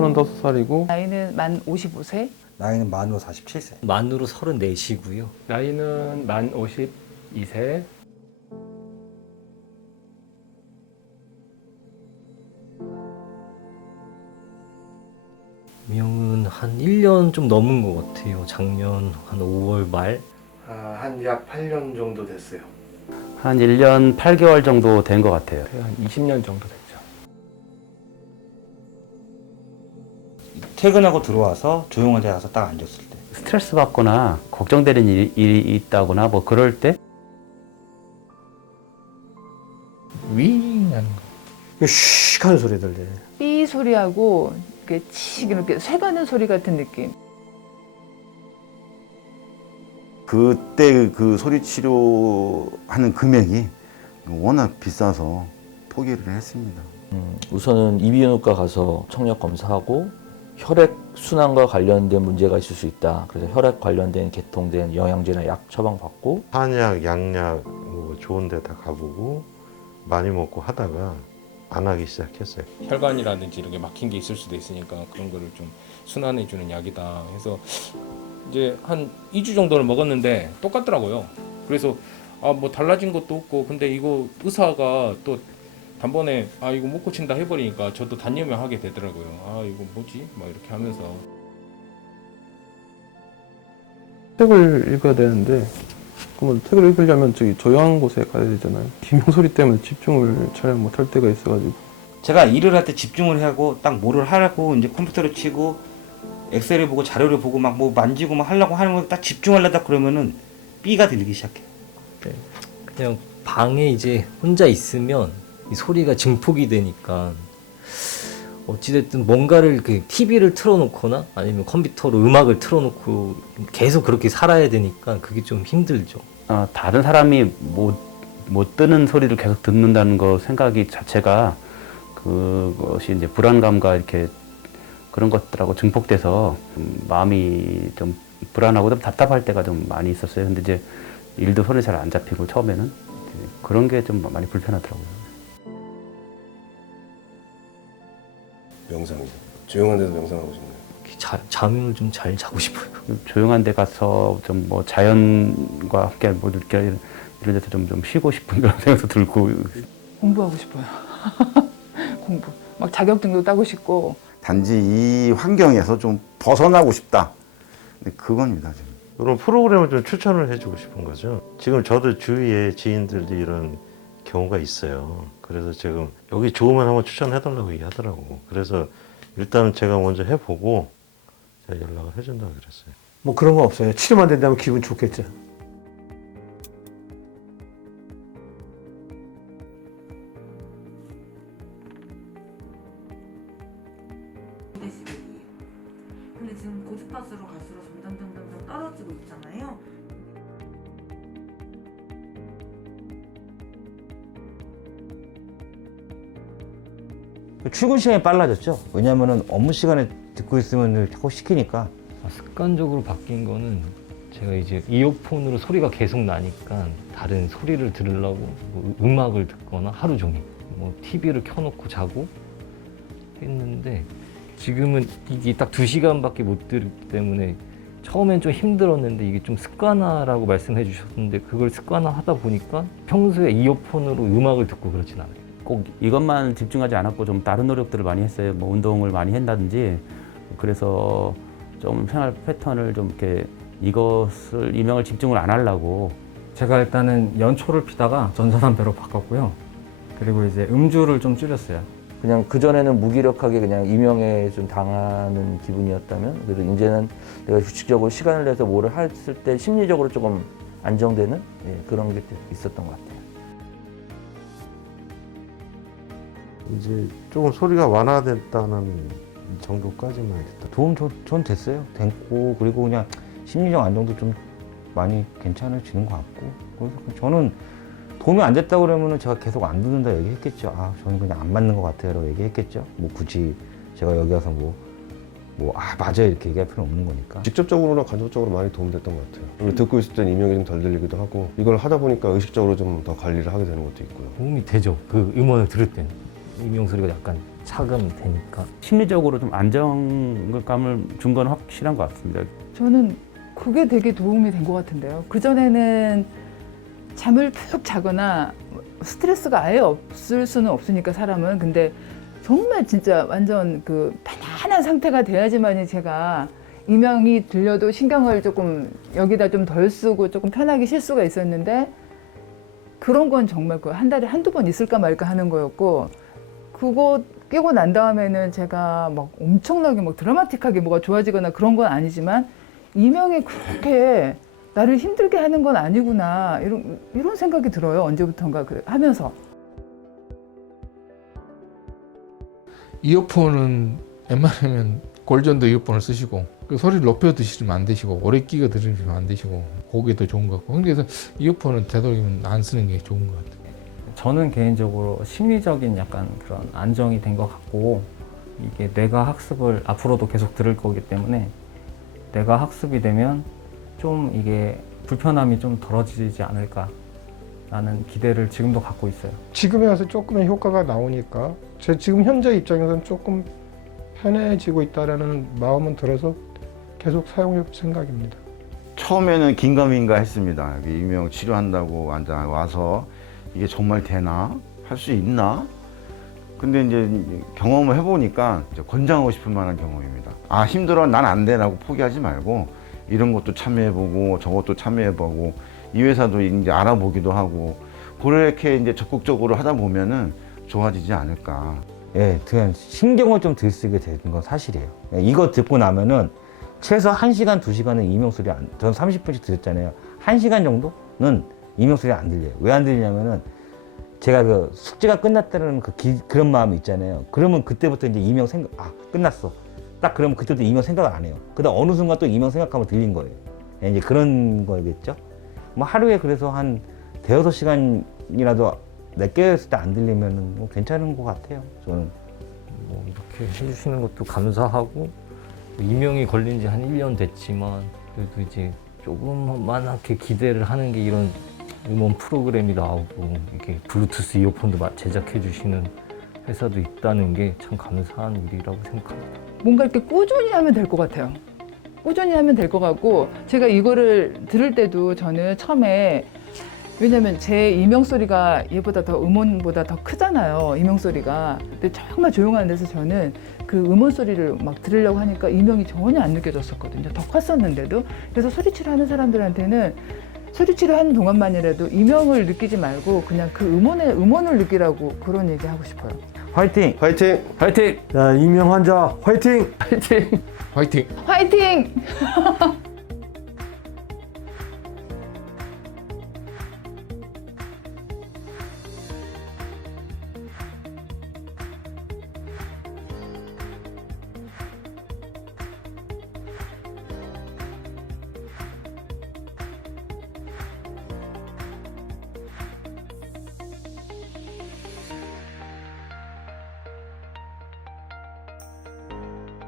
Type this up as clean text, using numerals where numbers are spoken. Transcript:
35살이고 나이는 만 55세? 나이는 만으로 47세. 만으로 34시고요. 나이는 만 52세. 명은 한 1년 좀 넘은 것 같아요. 작년 한 5월 말. 한 약 8년 정도 됐어요. 한 1년 8개월 정도 된 것 같아요. 한 20년 정도 됐죠. 퇴근하고 들어와서 조용한 데 가서 딱 앉았을 때. 스트레스 받거나 걱정되는 일이 있다거나 뭐 그럴 때 윙 하는 거. 슉 하는 소리 들려. 삐 소리하고 이렇게 치 이렇게 쇠가는 소리 같은 느낌. 그때 그 소리 치료하는 금액이 워낙 비싸서 포기를 했습니다. 우선은 이비인후과 가서 청력 검사하고 혈액 순환과 관련된 문제가 있을 수 있다. 그래서 혈액 관련된 계통된 영양제나 약 처방받고 한약, 양약 뭐 좋은 데 다 가보고 많이 먹고 하다가 안 하기 시작했어요. 혈관이라든지 이런 게 막힌 게 있을 수도 있으니까 그런 거를 좀 순환해 주는 약이다 해서 이제 한 2주 정도를 먹었는데 똑같더라고요. 그래서 뭐 달라진 것도 없고 근데 이거 의사가 또 단번에 이거 못 고친다 해버리니까 저도 단념하게 되더라고요. 이거 뭐지? 막 이렇게 하면서 책을 읽어야 되는데 그러면 책을 읽으려면 저기 조용한 곳에 가야 되잖아요. 비명 소리 때문에 집중을 잘 못할 때가 있어가지고. 제가 일을 할 때 집중을 하고 딱 뭐를 하라고 이제 컴퓨터를 치고 엑셀을 보고 자료를 보고 막 뭐 만지고 막 하려고 하는 거 딱 집중하려다 그러면은 삐가 들리기 시작해. 그냥 방에 이제 혼자 있으면 이 소리가 증폭이 되니까 어찌됐든 뭔가를 TV를 틀어놓거나 아니면 컴퓨터로 음악을 틀어놓고 계속 그렇게 살아야 되니까 그게 좀 힘들죠. 다른 사람이 못 듣는 소리를 계속 듣는다는 거 생각이 자체가 그것이 이제 불안감과 이렇게 그런 것들하고 증폭돼서 마음이 좀 불안하고 좀 답답할 때가 좀 많이 있었어요. 근데 이제 일도 손에 잘 안 잡히고 처음에는 그런 게 좀 많이 불편하더라고요. 명상이요. 조용한 데서 명상하고 싶네요. 잠을 좀 잘 자고 싶어요. 조용한 데 가서 좀 뭐 자연과 함께 뭐 이렇게 이런 데서 좀 쉬고 싶은 그런 생각도 들고. 공부하고 싶어요. 공부. 막 자격증도 따고 싶고. 단지 이 환경에서 좀 벗어나고 싶다. 근데 그겁니다, 지금. 그런 프로그램을 좀 추천을 해주고 싶은 거죠. 지금 저도 주위에 지인들이 이런 경우가 있어요. 그래서 지금 여기 좋으면 한번 추천해달라고 얘기하더라고. 그래서 일단은 제가 먼저 해보고 제가 연락을 해준다고 그랬어요. 뭐 그런 거 없어요. 치료만 된다면 기분 좋겠죠. 근데 지금 고주파수로 갈수록 점점 떨어지고 있잖아요. 출근 시간이 빨라졌죠. 왜냐면은 업무 시간에 듣고 있으면 자꾸 시키니까. 습관적으로 바뀐 거는 제가 이제 이어폰으로 소리가 계속 나니까 다른 소리를 들으려고 뭐 음악을 듣거나 하루 종일 뭐 TV를 켜놓고 자고 했는데 지금은 이게 딱 2시간밖에 못 들기 때문에 처음엔 좀 힘들었는데 이게 좀 습관화라고 말씀해 주셨는데 그걸 습관화하다 보니까 평소에 이어폰으로 음악을 듣고 그러진 않아요. 꼭 이것만 집중하지 않았고 좀 다른 노력들을 많이 했어요. 뭐 운동을 많이 한다든지. 그래서 좀 생활 패턴을 좀 이렇게 이명을 집중을 안 하려고. 제가 일단은 연초를 피다가 전자담배로 바꿨고요. 그리고 이제 음주를 좀 줄였어요. 그냥 그전에는 무기력하게 그냥 이명에 좀 당하는 기분이었다면 그래도 이제는 내가 규칙적으로 시간을 내서 뭐를 했을 때 심리적으로 조금 안정되는 그런 게 있었던 것 같아요. 이제 조금 소리가 완화됐다는 정도까지만 했다. 도움 전 됐어요. 됐고 그리고 그냥 심리적 안정도 좀 많이 괜찮아지는 것 같고. 그래서 저는 도움이 안 됐다고 그러면은 제가 계속 안 듣는다 얘기했겠죠. 저는 그냥 안 맞는 것 같아요 라고 얘기했겠죠. 뭐 굳이 제가 여기 와서 맞아요 이렇게 얘기할 필요는 없는 거니까. 직접적으로나 간접적으로 많이 도움됐던 것 같아요. 듣고 있을 땐 이명이 좀 덜 들리기도 하고 이걸 하다 보니까 의식적으로 좀 더 관리를 하게 되는 것도 있고요. 도움이 되죠. 그 음원을 들을 때는. 이명 소리가 약간 차감되니까. 심리적으로 좀 안정감을 준 건 확실한 것 같습니다. 저는 그게 되게 도움이 된 것 같은데요. 그전에는 잠을 푹 자거나 스트레스가 아예 없을 수는 없으니까 사람은. 근데 정말 진짜 완전 그 편안한 상태가 돼야지만이 제가 이명이 들려도 신경을 조금 여기다 좀 덜 쓰고 조금 편하게 쉴 수가 있었는데, 그런 건 정말 그 한 달에 한두 번 있을까 말까 하는 거였고, 그거 깨고 난 다음에는 제가 막 엄청나게 막 드라마틱하게 뭐가 좋아지거나 그런 건 아니지만, 이명이 그렇게 나를 힘들게 하는 건 아니구나, 이런 생각이 들어요. 언제부턴가 하면서. 이어폰은 웬만하면 골전도 이어폰을 쓰시고, 그 소리를 높여 드시면 안 되시고, 오래 끼고 들으시면 안 되시고, 그게 더 좋은 것 같고. 그래서 이어폰은 되도록이면 안 쓰는 게 좋은 것 같아요. 저는 개인적으로 심리적인 약간 그런 안정이 된 것 같고, 이게 뇌가 학습을 앞으로도 계속 들을 거기 때문에 뇌가 학습이 되면 좀 이게 불편함이 좀 덜어지지 않을까 라는 기대를 지금도 갖고 있어요. 지금에 와서 조금의 효과가 나오니까 제 지금 현재 입장에서는 조금 편해지고 있다라는 마음은 들어서 계속 사용해 볼 생각입니다. 처음에는 긴가민가 했습니다. 이명 치료한다고 와서 이게 정말 되나? 할 수 있나? 근데 이제 경험을 해보니까 이제 권장하고 싶을 만한 경험입니다. 아, 힘들어, 난 안 돼 라고 포기하지 말고 이런 것도 참여해보고 저것도 참여해보고 이 회사도 이제 알아보기도 하고 그렇게 이제 적극적으로 하다 보면은 좋아지지 않을까. 예, 그냥 신경을 좀 덜 쓰게 되는 건 사실이에요. 예, 이거 듣고 나면은 최소 1시간, 2시간은 이명 소리 저는 30분씩 들었잖아요. 1시간 정도는 이명 소리 안 들려요. 왜 안 들리냐면은 제가 그 숙제가 끝났다는 그런 마음이 있잖아요. 그러면 그때부터 이제 이명 끝났어. 딱 그러면 그때부터 이명 생각을 안 해요. 그다음 어느 순간 또 이명 생각하면 들린 거예요. 예, 이제 그런 거겠죠. 뭐 하루에 그래서 한 대여섯 시간이라도 늦게 했을 때 안 들리면은 뭐 괜찮은 것 같아요. 저는. 뭐 이렇게 해주시는 것도 감사하고, 이명이 걸린 지 한 1년 됐지만 그래도 이제 조금만하게 기대를 하는 게 이런 음원 프로그램이 나오고, 이렇게 블루투스 이어폰도 제작해 주시는 회사도 있다는 게 참 감사한 일이라고 생각합니다. 뭔가 이렇게 꾸준히 하면 될 것 같아요. 꾸준히 하면 될 것 같고, 제가 이거를 들을 때도 저는 처음에, 왜냐면 제 이명 소리가 얘보다 더 음원보다 더 크잖아요. 이명 소리가. 근데 정말 조용한 데서 저는 그 음원 소리를 막 들으려고 하니까 이명이 전혀 안 느껴졌었거든요. 더 컸었는데도. 그래서 소리치료 하는 사람들한테는 소리치료 하는 동안만이라도 이명을 느끼지 말고 그냥 그 음원을 느끼라고 그런 얘기 하고 싶어요. 화이팅! 화이팅! 화이팅! 자, 이명 환자 화이팅! 화이팅! 화이팅! 화이팅!